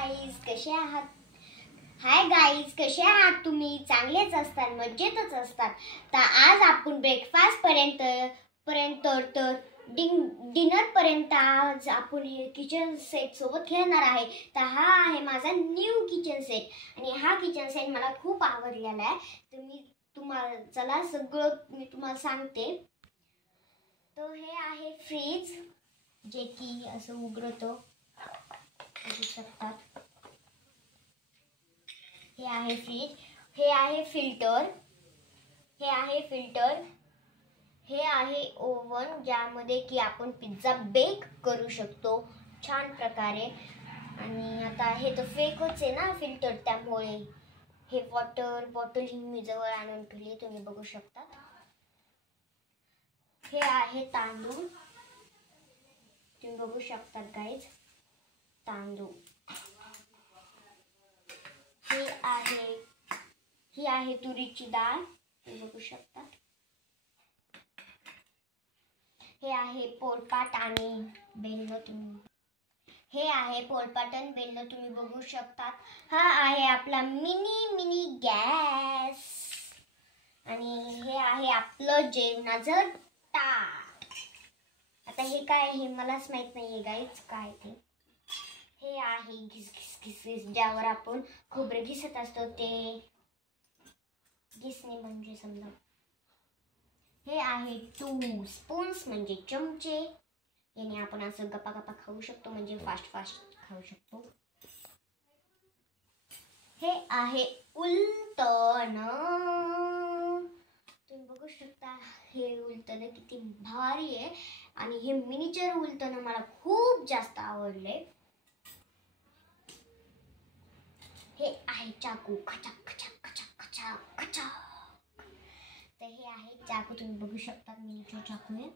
कसे आहात? Hi guys, कसे आहात तुम्ही? चांगलेच असतात, मजेतच असतात. तर आज आपण ब्रेकफास्ट पर्यंत तर डिनर पर्यंत आज आपण हे किचन सेट सोबत खेळणार आहे. तर हा आहे माझा न्यू किचन सेट आणि हा किचन सेट मला खूप आवडलेला आहे. तर मी तुम्हाला चला सगळं मी तुम्हाला सांगते. तो हे आहे फ्रीज, जे की असं उघडतो, बघू शकतात. हे आहे फ्रीज, हे आहे फिल्टर, हे आहे ओव्हन, ज्यामध्ये की आपण पिझ्झा बेक करू शकतो छान प्रकारे. आणि आता हे तर फेकच आहे ना फिल्टर, त्यामुळे हे वॉटर बॉटल ही मी जवळ आणून ठेवली, तुम्ही बघू शकता. हे आहे तांदूळ, तुम्ही बघू शकता गाईज, तांदूळ. ही आहे तुरीची डाळ, तुम्ही बघू शकता. हे आहे पोळपाट आणि बेलन, हे आहे पोळपाट आणि बेलन, तुम्ही बघू शकता. हा आहे आपला मिनी गॅस आणि हे आहे आपलं जेवणाचं ताट. आता हे काय, हे मलाच माहित नाहीये गाईज काय ते. हे आहे घिस, ज्यावर आपण खोबरे घिसत असतो, ते घिसणी म्हणजे समजा. हे आहे 2 स्पून्स म्हणजे चमचे, याने आपण असं गप्पा खाऊ शकतो, म्हणजे फास्ट खाऊ शकतो. हे आहे उलटण, तुम्ही बघू शकता. हे उलटण किती भारी आहे आणि हे मिनीचर उलटण मला खूप जास्त आवडले. हे आहे चाकू, खचाक खचाक. तर हे आहे चाकू, तुम्ही बघू शकता, मिनीचर चाकू आहे.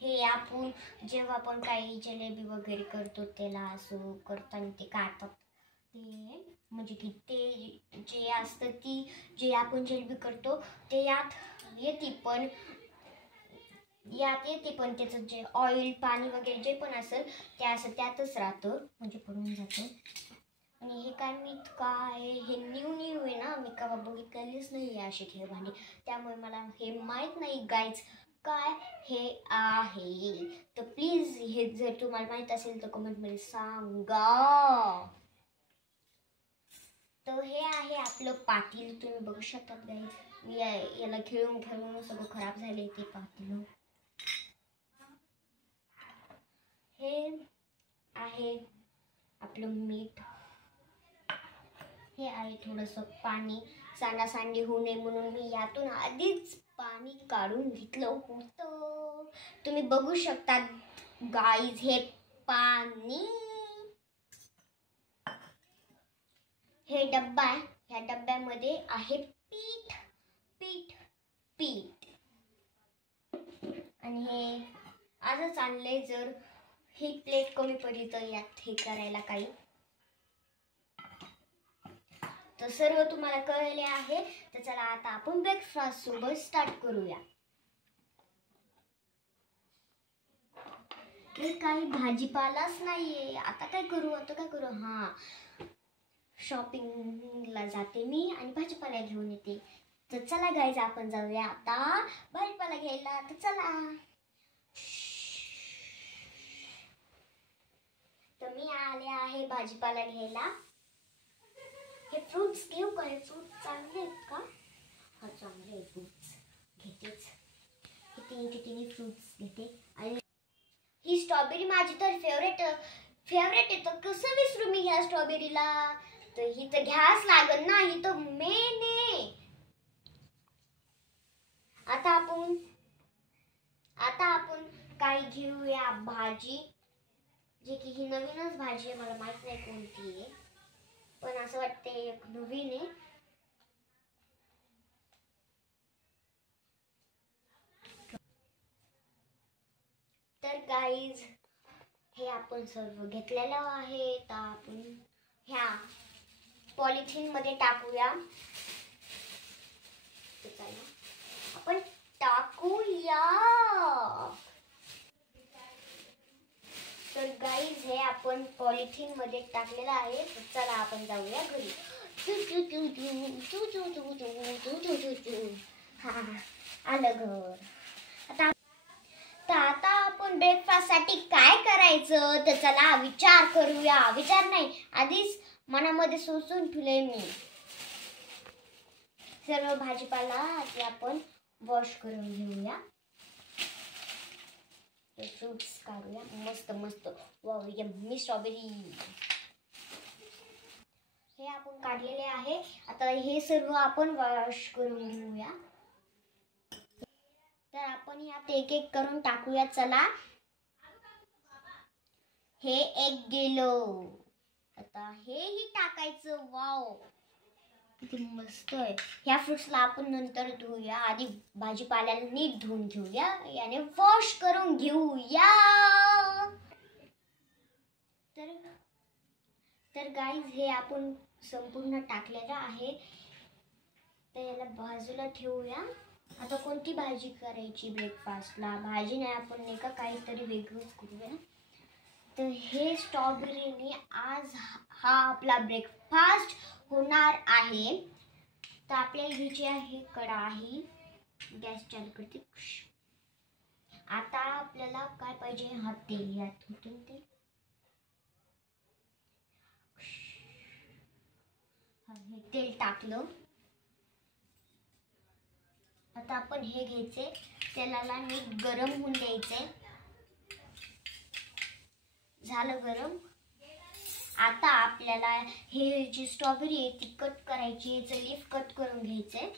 हे आपण जेव्हा आपण काही जलेबी वगैरे करतो, त्याला असं करताना ते काढतात, ते म्हणजे की ते जे असतं ती जे आपण जलेबी करतो ते यात येते, पण त्याचं जे ऑइल पाणी वगैरे जे पण असेल ते असं त्यातच राहतं, म्हणजे पडून जातं. आणि हे काय हे न्यू आहे ना, मी कवा बघितलेलीच नाही अशी खेळभांडी, त्यामुळे मला हे माहित नाही गाईज काय हे आहे. तर प्लीज हे जर तुम्हाला माहित असेल तर कमेंट मध्ये सांगा. तर हे आहे आपलं पाटील, तुम्ही बघू शकता गाईज. मी याला खेळून सगळं खराब झाले ते पाटील. हे आहे आपलं मीठ, हे आहे थोडंसं पाणी, सांडासांडी होऊ नये म्हणून मी यातून आधीच पाणी काढून घेतलं होतं, तुम्ही बघू शकता गाईज. हे पाणी, हे डब्बा आहे, ह्या डब्यामध्ये आहे पीठ आणि हे आजच आणले. जर ही प्लेट कमी पडली तर यात हे करायला काही. तर सर्व तुम्हाला कळले आहे. तर चला आता आपण ब्रेकफास्ट सोबत स्टार्ट करूया. काही भाजीपालाच नाहीये, आता काय करू. हा, शॉपिंगला जाते मी आणि भाजीपाला घेऊन येते. तर चला गाईज, आपण जाऊया आता भाजीपाला घ्यायला. तर चला. तर मी आले आहे भाजीपाला घ्यायला. हे फ्रूट्स घेऊ का? हे फ्रूट्स चांगले आहेत का? हा, चांगले आहे फ्रूट्स, घेतेच. हे तिन्ही फ्रूट्स घेते. आणि ही स्ट्रॉबेरी माझी तर फेवरेट आहे. तर कसं विसरू मी ह्या स्ट्रॉबेरीला? तर ही तर घ्यास लागल ना, ही तर मेन आहे. आता आपण काही घेऊया भाजी, जे की ही नवीनच भाजी आहे, मला माहित नाही कोणती आहे, पण असं वाटते एक नवीन आहे. तर गाईज, हे आपण सर्व घेतलेलं आहे. तर आपण ह्या पॉलिथिन मध्ये टाकूया. आपण टाकूया. तर गाईज हे आपण पॉलिथिन मध्ये टाकलेलं आहे. चला आपण जाऊया घरी. हा आलं घर. आता आपण ब्रेकफास्ट साठी काय करायचं तर चला विचार करूया. विचार नाही, आधीच मनामध्ये सोचून ठेवले मी. सर्व भाजीपाला आधी आपण वॉश करून घेऊया. फ्रूट्स काढूया. मस्त मस्त वाव यम्मी स्ट्रॉबेरी हे आपण काढलेले आहे. आता हे सर्व आपण वॉश करून घेऊया. तर आपण यात एक एक करून टाकूया. चला हे एक गेलं. आता हेही टाकायचं. वाव किती मस्त आहे. ह्या फ्रुट्सला आपण नंतर धुऊया. आधी भाजीपाल्याला नीट धुवून घेऊया. याने वॉश करून घेऊया. तर गाईज हे आपण संपूर्ण टाकलेलं आहे. तर याला बाजूला ठेवूया. आता कोणती भाजी करायची ब्रेकफास्टला? भाजी नाही, आपण नाही का काहीतरी वेगळंच करूया. तर हे स्ट्रॉबेरीने आज हा आपला ब्रेकफास्ट होणार आहे. तर आपल्याला घ्यायची आहे कढाई. गॅस चालू करते. आता आपल्याला काय पाहिजे? हा तेल. यात होतं ते. हे तेल टाकलं. आता आपण हे घ्यायचे. तेलाला नीट गरम होऊन द्यायचे. झालं गरम. आता आपल्याला हे जी स्ट्रॉबेरी आहे ती कट करायची. याचं लीफ कट करून घ्यायचे.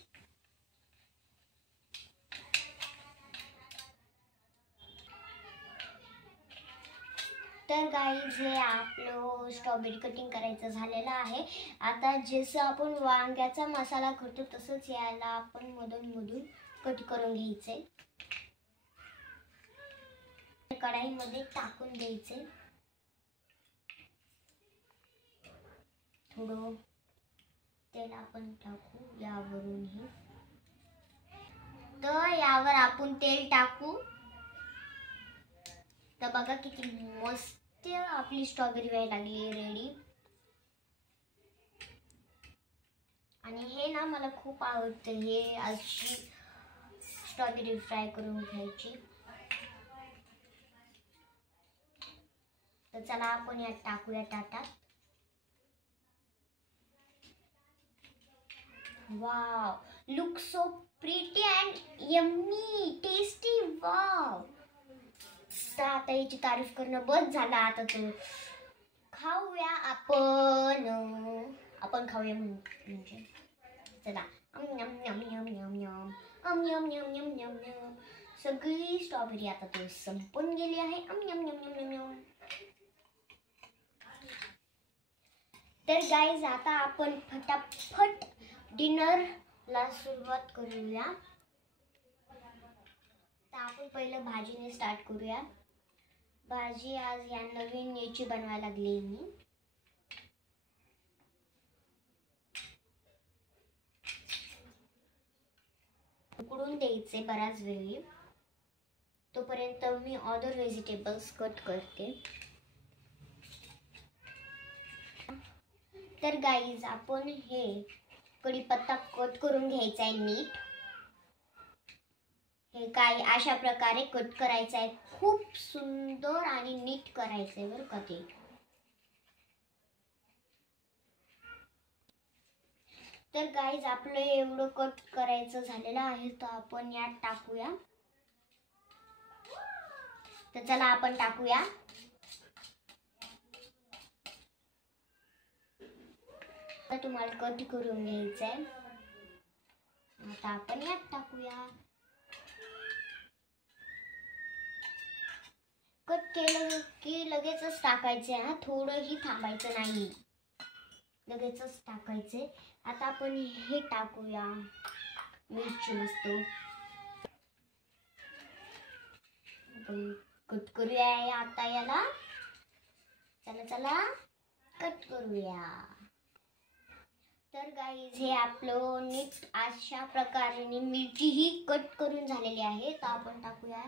तर गाईज हे आपलं स्ट्रॉबेरी कटिंग करायचं झालेलं आहे. आता जसं आपण वांग्याचा मसाला करतो तसंच याला आपण मधून मधून कट करून घ्यायचे. कढाईमध्ये टाकून द्यायचे. थोडं तेल आपण टाकू यावरूनही. तर यावर आपण तेल टाकू. तर बघा किती मस्त आपली स्ट्रॉबेरी व्हायला लागली रेडी. आणि हे ना मला खूप आवडतं. हे अशी स्ट्रॉबेरी फ्राय करून घ्यायची. तर चला आपण यात टाकूया ताटात. Wow look so pretty and yummy tasty. Wow. आता याची तारीफ करणं बंद झालं. आता तो खाऊया आपण खाऊया म्हणजे चला. सगळी स्ट्रॉबेरी आता तो संपून गेली आहे. तर गाईज आता आपण फटाफट डिनरला सुरुवात करूया. तर आपण पहिलं भाजीने स्टार्ट करूया. भाजी आज या नवीन याची बनवायला लागली मी. उकडून द्यायचे बराच वेळी. तोपर्यंत मी अदर व्हेजिटेबल्स कट करते. तर गाईज आपण हे कढीपत्ता कट करून घ्यायचा आहे नीट. हे काय अशा प्रकारे कट करायचं आहे. खूप सुंदर आणि नीट करायचं आहे बरं का ते. तर गाईज आपलं एवढं कट करायचं झालेलं आहे. तर आपण यात टाकूया. तर चला आपण टाकूया. तर तुम्हाला कट करून घ्यायचं आहे. आता आपण यात टाकूया. कट केलं की लगेचच टाकायचे. हा थोडंही थांबायचं नाही, लगेचच टाकायचे. आता आपण हे टाकूया मिरची मस्त. आपण कट करूया आता याला. चला चला कट करूया. तर गाईज हे आपलं नीट अशा प्रकारे मिरची ही कट करून झालेली आहे. तर आपण टाकूया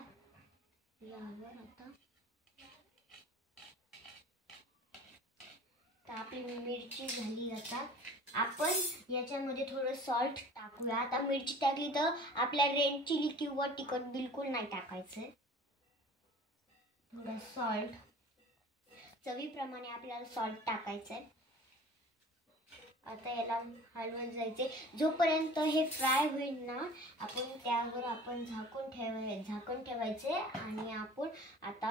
यावर आता. आपली मिरची झाली. आता आपण याच्यामध्ये थोडं सॉल्ट टाकूया. आता मिरची टाकली तर आपल्या रेड चिली किंवा तिखट बिलकुल नाही टाकायचं. थोडं सॉल्ट, चवीप्रमाणे आपल्याला सॉल्ट टाकायचं आहे. आता याला हलवत जायचे जोपर्यंत हे फ्राय होईल ना. आपण त्यावर आपण झाकण ठेवायचे आणि आपण आता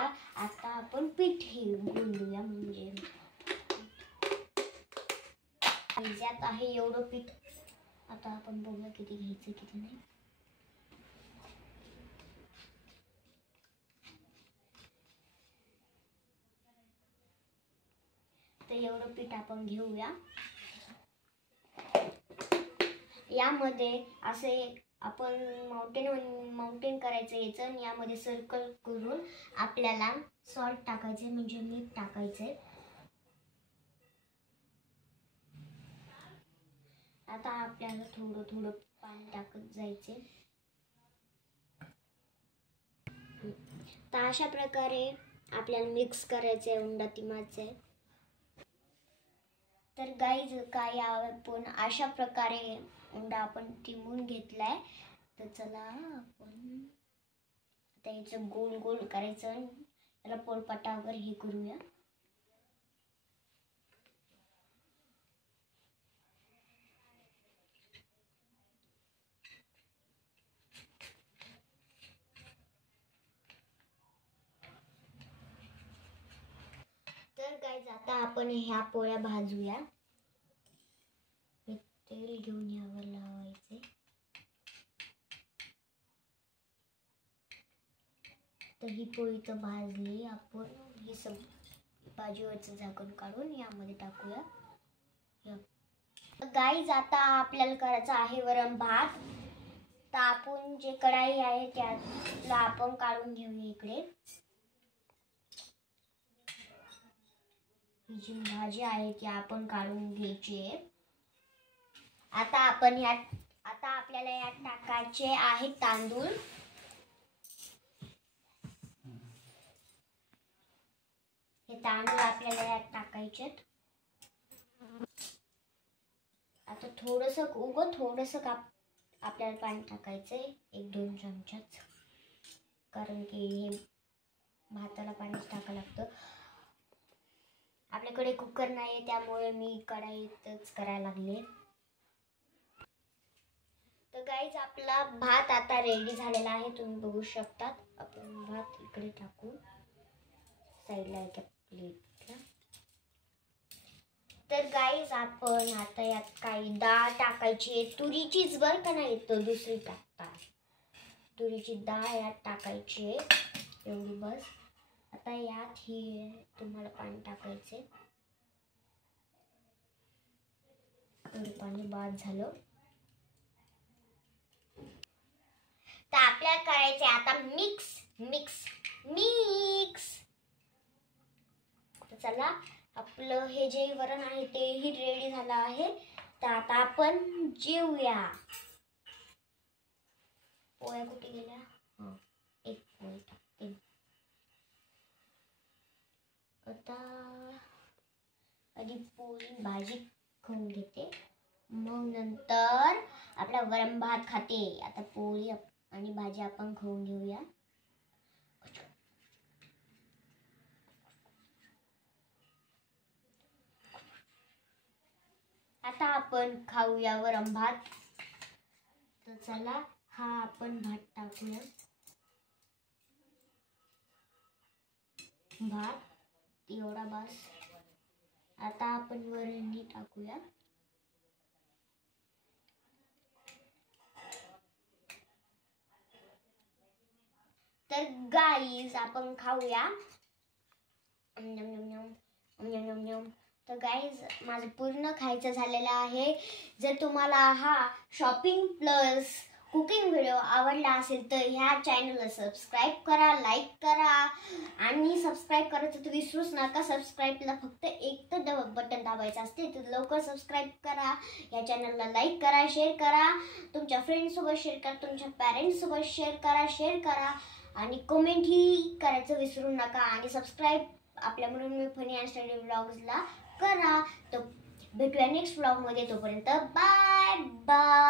आपण पीठ हे गुंडूया. म्हणजे ज्यात आहे एवढं पीठ. आता आपण बघूया किती घ्यायचं किती नाही. तर एवढं पीठ आपण घेऊया. यामध्ये असे आपण माउंटेन करायचं याचं आणि यामध्ये सर्कल करून आपल्याला सॉल्ट टाकायचे म्हणजे मीठ टाकायचे. आता आपल्याला थोडं थोडं पाणी टाकत जायचे. तर अशा प्रकारे आपल्याला मिक्स करायचं आहे उंडा तिमाचे. तर गाईज काय आपण अशा प्रकारे उंडा आपण तिमून घेतलाय. तर चला आपण आता याचं गोल गोल करायचं आणि याला पोळपाटावर हे करूया. तर गाईज आता आपण ह्या पोळ्या भाजूया. तेल घेऊन यावर लावायचे. तर ही पोळी तर भाजली. आपण ही बाजूवरचं झाकण काढून यामध्ये टाकूया. गाईज आता आपल्याला करायचं आहे वरण भात. तर आपण जे कढाई आहे त्याला आपण काढून घेऊया इकडे. ही जी भाजी आहे ती आपण काढून घ्यायची आहे. आता आपल्याला यात टाकायचे आहे तांदूळ. हे तांदूळ आपल्याला यात टाकायचे. आता थोडंसं आपल्याला पाणी टाकायचंय 1-2 चमचाच. कारण की हे भाताला पाणीच टाकावं लागतं. आपल्याकडे कुकर नाही त्यामुळे मी कढाईतच करायला लागले. तर गाईज आपला भात आता रेडी झालेला आहे. तुम्ही बघू शकता. आपण भात इकडे टाकू साईडला एका प्लेटला. तर गाईज आपण आता यात काही डाळ टाकायची. तुरीचीच बरं का, नाही तर दुसरी टाकता. तुरीची डाळ यात टाकायची एवढी बस. आता यात ही तुम्हाला पाणी टाकायचे. एवढं पाणी बाद झालं. तर आपल्याला करायचे आता मिक्स. तर चला आपलं हे जे वरण आहे तेही रेडी झालं आहे. तर आता आपण जेवूया. पोळ्या कुठे गेल्या? एक पोळी टाकते. आता आधी पोळी भाजी खाऊन घेते, मग नंतर आपला वरण भात खाते. आता पोळी आणि भाजी आपण खाऊन घेऊया. आता आपण खाऊया वरण भात. तर चला हा आपण भात टाकूया. भात एवढा बस. आता आपण वरणी टाकूया. तर गाईज आपण खाऊया. तर गाईज माझं पूर्ण खायचं झालेलं आहे. जर तुम्हाला हा शॉपिंग प्लस कुकिंग व्हिडिओ आवडला असेल तर ह्या चॅनलला सबस्क्राईब करा, लाईक करा आणि सबस्क्राईब करायचं तर विसरूच नका. सबस्क्राईबला फक्त एक तर बटन दाबायचं असते. तर लवकर सबस्क्राईब करा. या चॅनलला लाईक करा, शेअर करा, तुमच्या फ्रेंड्ससोबत शेअर करा, तुमच्या पॅरेंट्ससोबत शेअर करा आणि कमेंटही करायचं विसरू नका. आणि सबस्क्राईब आपल्या म्हणून मी फनी अँड स्टडी व्लॉग्सला करा. भेटूया नेक्स्ट व्लॉगमध्ये. तोपर्यंत बाय बाय.